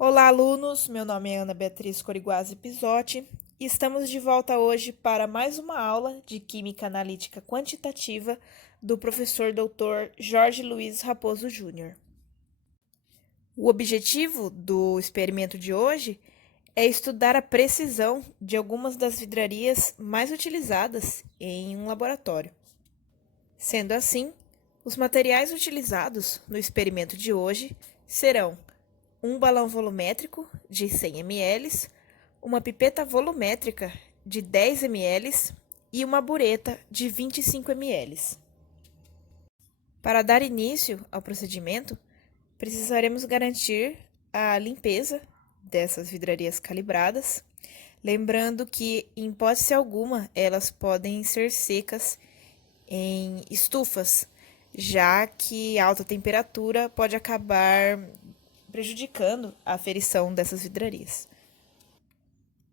Olá, alunos! Meu nome é Ana Beatriz Coriguazzi Pisotti e estamos de volta hoje para mais uma aula de Química Analítica Quantitativa do professor Dr. Jorge Luiz Raposo Júnior. O objetivo do experimento de hoje é estudar a precisão de algumas das vidrarias mais utilizadas em um laboratório. Sendo assim, os materiais utilizados no experimento de hoje serão um balão volumétrico de 100 ml, uma pipeta volumétrica de 10 ml e uma bureta de 25 ml. Para dar início ao procedimento, precisaremos garantir a limpeza dessas vidrarias calibradas, lembrando que, em hipótese alguma, elas podem ser secas em estufas, já que alta temperatura pode acabar prejudicando a aferição dessas vidrarias.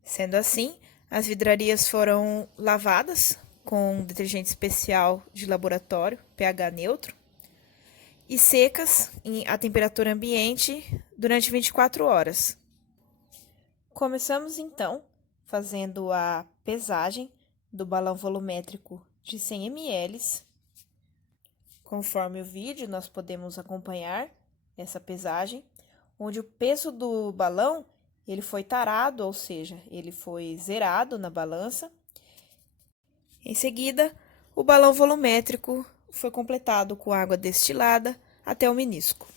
Sendo assim, as vidrarias foram lavadas com detergente especial de laboratório, pH neutro, e secas a temperatura ambiente durante 24 horas. Começamos então fazendo a pesagem do balão volumétrico de 100 ml. Conforme o vídeo, nós podemos acompanhar essa pesagem, onde o peso do balão ele foi tarado, ou seja, ele foi zerado na balança. Em seguida, o balão volumétrico foi completado com água destilada até o menisco.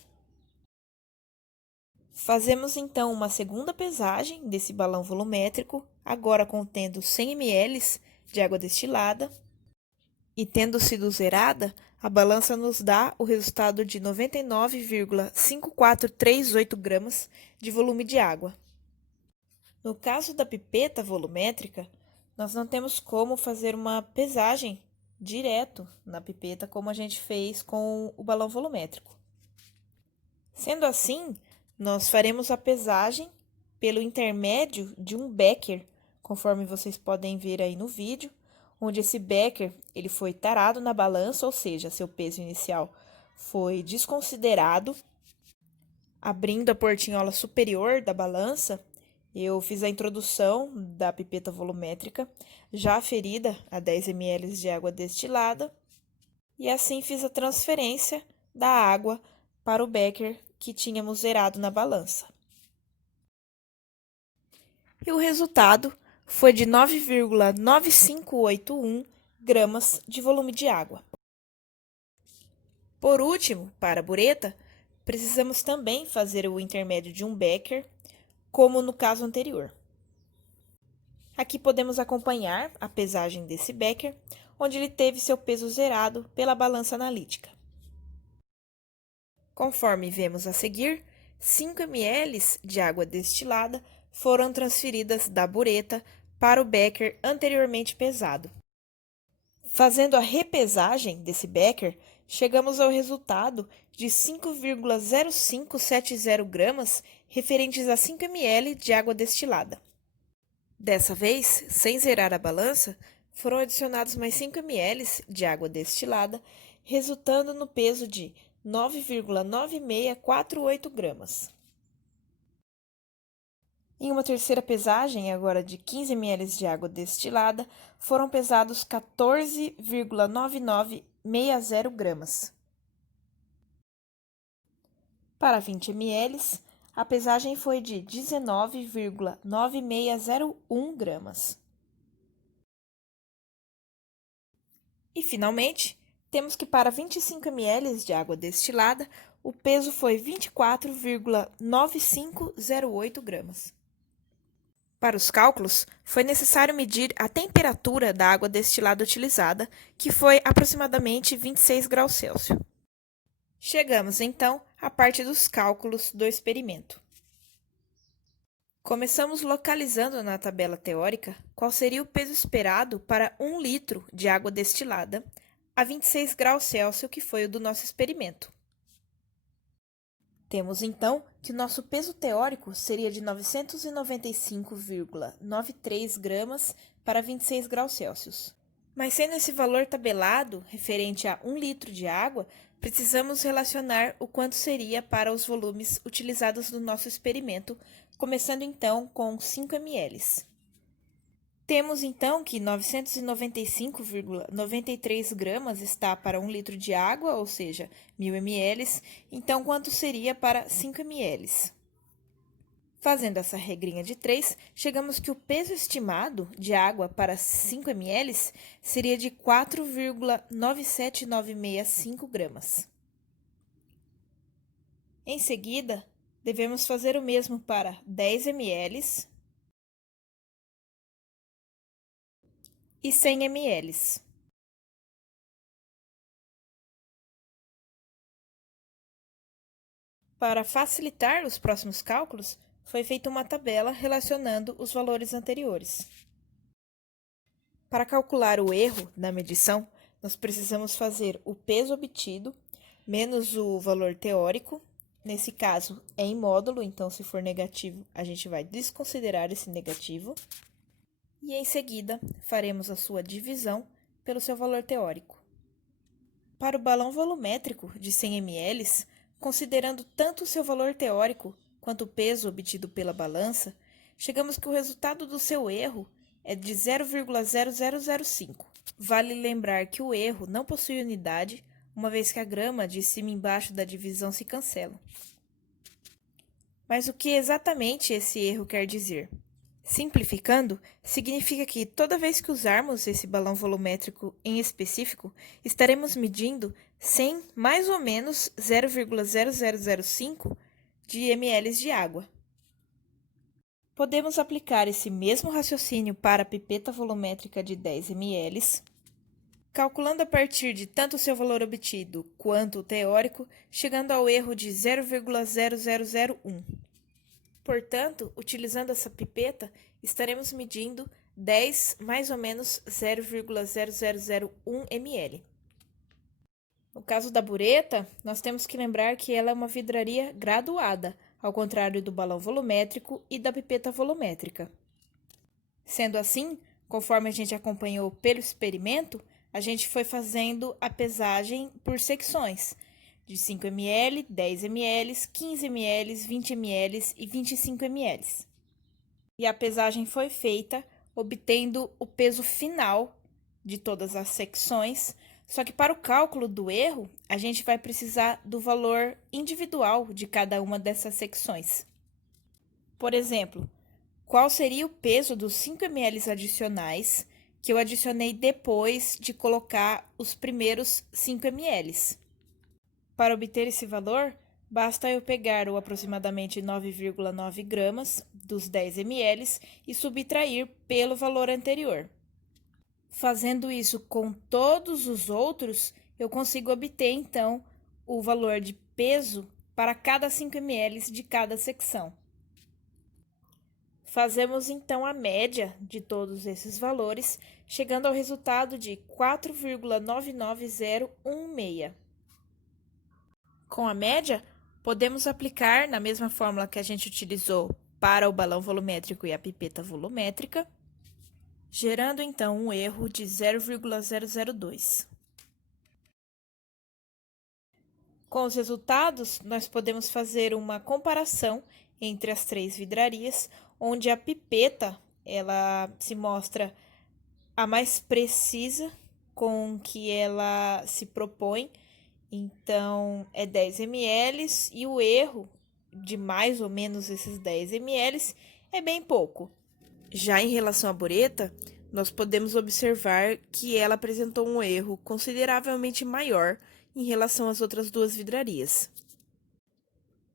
Fazemos então uma segunda pesagem desse balão volumétrico, agora contendo 100 ml de água destilada, e tendo sido zerada, a balança nos dá o resultado de 99,5438 gramas de volume de água. No caso da pipeta volumétrica, nós não temos como fazer uma pesagem direto na pipeta como a gente fez com o balão volumétrico. Sendo assim, nós faremos a pesagem pelo intermédio de um becker, conforme vocês podem ver aí no vídeo, onde esse becker ele foi tarado na balança, ou seja, seu peso inicial foi desconsiderado. Abrindo a portinhola superior da balança, eu fiz a introdução da pipeta volumétrica, já aferida a 10 ml de água destilada, e assim fiz a transferência da água para o becker que tínhamos zerado na balança. E o resultado foi de 9,9581 gramas de volume de água. Por último, para a bureta, precisamos também fazer o intermédio de um becker, como no caso anterior. Aqui podemos acompanhar a pesagem desse becker, onde ele teve seu peso zerado pela balança analítica. Conforme vemos a seguir, 5 ml de água destilada foram transferidas da bureta para o becker anteriormente pesado. Fazendo a repesagem desse becker, chegamos ao resultado de 5,0570 gramas referentes a 5 ml de água destilada. Dessa vez, sem zerar a balança, foram adicionados mais 5 ml de água destilada, resultando no peso de 9,9648 gramas. Em uma terceira pesagem, agora de 15 ml de água destilada, foram pesados 14,9960 gramas. Para 20 ml, a pesagem foi de 19,9601 gramas. E, finalmente, temos que para 25 ml de água destilada, o peso foi 24,9508 gramas. Para os cálculos, foi necessário medir a temperatura da água destilada utilizada, que foi aproximadamente 26 graus Celsius. Chegamos, então, à parte dos cálculos do experimento. Começamos localizando na tabela teórica qual seria o peso esperado para 1 litro de água destilada a 26 graus Celsius, que foi o do nosso experimento. Temos, então, que o nosso peso teórico seria de 995,93 gramas para 26 graus Celsius. Mas sendo esse valor tabelado referente a 1 litro de água, precisamos relacionar o quanto seria para os volumes utilizados no nosso experimento, começando então com 5 ml. Temos então que 995,93 gramas está para 1 litro de água, ou seja, 1000 ml, então quanto seria para 5 ml? Fazendo essa regrinha de 3, chegamos que o peso estimado de água para 5 ml seria de 4,97965 gramas. Em seguida, devemos fazer o mesmo para 10 ml e 100 ml. Para facilitar os próximos cálculos, foi feita uma tabela relacionando os valores anteriores. Para calcular o erro da medição, nós precisamos fazer o peso obtido menos o valor teórico. Nesse caso, é em módulo, então se for negativo, a gente vai desconsiderar esse negativo. E em seguida, faremos a sua divisão pelo seu valor teórico. Para o balão volumétrico de 100 ml, considerando tanto o seu valor teórico quanto o peso obtido pela balança, chegamos que o resultado do seu erro é de 0,0005. Vale lembrar que o erro não possui unidade, uma vez que a grama de cima e embaixo da divisão se cancelam. Mas o que exatamente esse erro quer dizer? Simplificando, significa que toda vez que usarmos esse balão volumétrico em específico, estaremos medindo 100 mais ou menos 0,0005 de ml de água. Podemos aplicar esse mesmo raciocínio para a pipeta volumétrica de 10 ml, calculando a partir de tanto o seu valor obtido quanto o teórico, chegando ao erro de 0,0001. Portanto, utilizando essa pipeta, estaremos medindo 10 mais ou menos 0,0001 ml. No caso da bureta, nós temos que lembrar que ela é uma vidraria graduada, ao contrário do balão volumétrico e da pipeta volumétrica. Sendo assim, conforme a gente acompanhou pelo experimento, a gente foi fazendo a pesagem por secções, de 5 ml, 10 ml, 15 ml, 20 ml e 25 ml. E a pesagem foi feita obtendo o peso final de todas as secções, só que para o cálculo do erro, a gente vai precisar do valor individual de cada uma dessas secções. Por exemplo, qual seria o peso dos 5 ml adicionais que eu adicionei depois de colocar os primeiros 5 ml? Para obter esse valor, basta eu pegar o aproximadamente 9,9 gramas dos 10 ml e subtrair pelo valor anterior. Fazendo isso com todos os outros, eu consigo obter, então, o valor de peso para cada 5 ml de cada secção. Fazemos, então, a média de todos esses valores, chegando ao resultado de 4,99016. Com a média, podemos aplicar na mesma fórmula que a gente utilizou para o balão volumétrico e a pipeta volumétrica, gerando então um erro de 0,002. Com os resultados, nós podemos fazer uma comparação entre as três vidrarias, onde a pipeta ela se mostra a mais precisa com que ela se propõe, então é 10 ml e o erro de mais ou menos esses 10 ml é bem pouco. Já em relação à bureta, nós podemos observar que ela apresentou um erro consideravelmente maior em relação às outras duas vidrarias.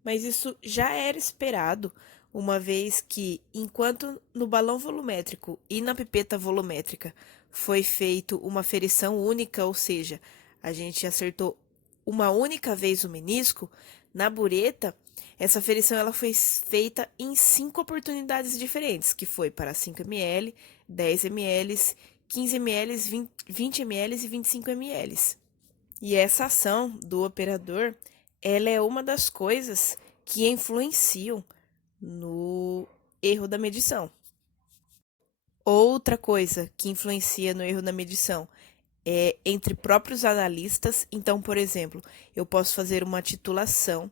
Mas isso já era esperado, uma vez que, enquanto no balão volumétrico e na pipeta volumétrica foi feito uma ferição única, ou seja, a gente acertou uma única vez o menisco, na bureta, essa ferição ela foi feita em 5 oportunidades diferentes, que foi para 5 ml, 10 ml, 15 ml, 20 ml e 25 ml. E essa ação do operador, ela é uma das coisas que influenciam no erro da medição. Outra coisa que influencia no erro da medição entre próprios analistas. Então, por exemplo, eu posso fazer uma titulação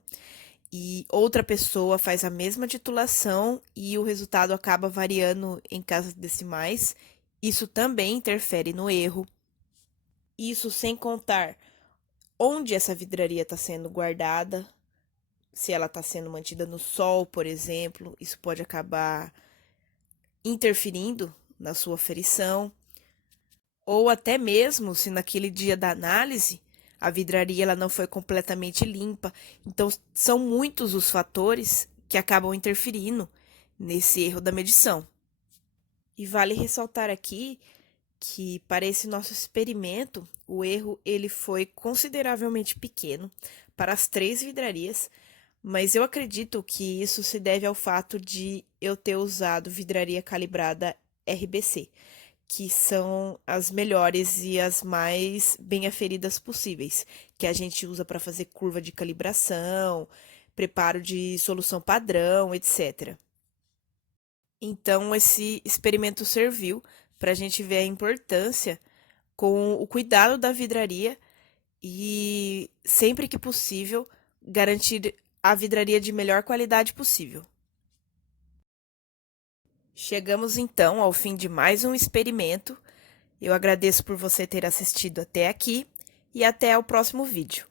e outra pessoa faz a mesma titulação e o resultado acaba variando em casas decimais. Isso também interfere no erro. Isso sem contar onde essa vidraria está sendo guardada, se ela está sendo mantida no sol, por exemplo, isso pode acabar interferindo na sua aferição, ou até mesmo se naquele dia da análise a vidraria ela não foi completamente limpa. Então, são muitos os fatores que acabam interferindo nesse erro da medição. E vale ressaltar aqui que para esse nosso experimento, o erro ele foi consideravelmente pequeno para as 3 vidrarias, mas eu acredito que isso se deve ao fato de eu ter usado vidraria calibrada RBC, que são as melhores e as mais bem aferidas possíveis, que a gente usa para fazer curva de calibração, preparo de solução padrão, etc. Então, esse experimento serviu para a gente ver a importância com o cuidado da vidraria e, sempre que possível, garantir a vidraria de melhor qualidade possível. Chegamos então ao fim de mais um experimento. Eu agradeço por você ter assistido até aqui e até o próximo vídeo.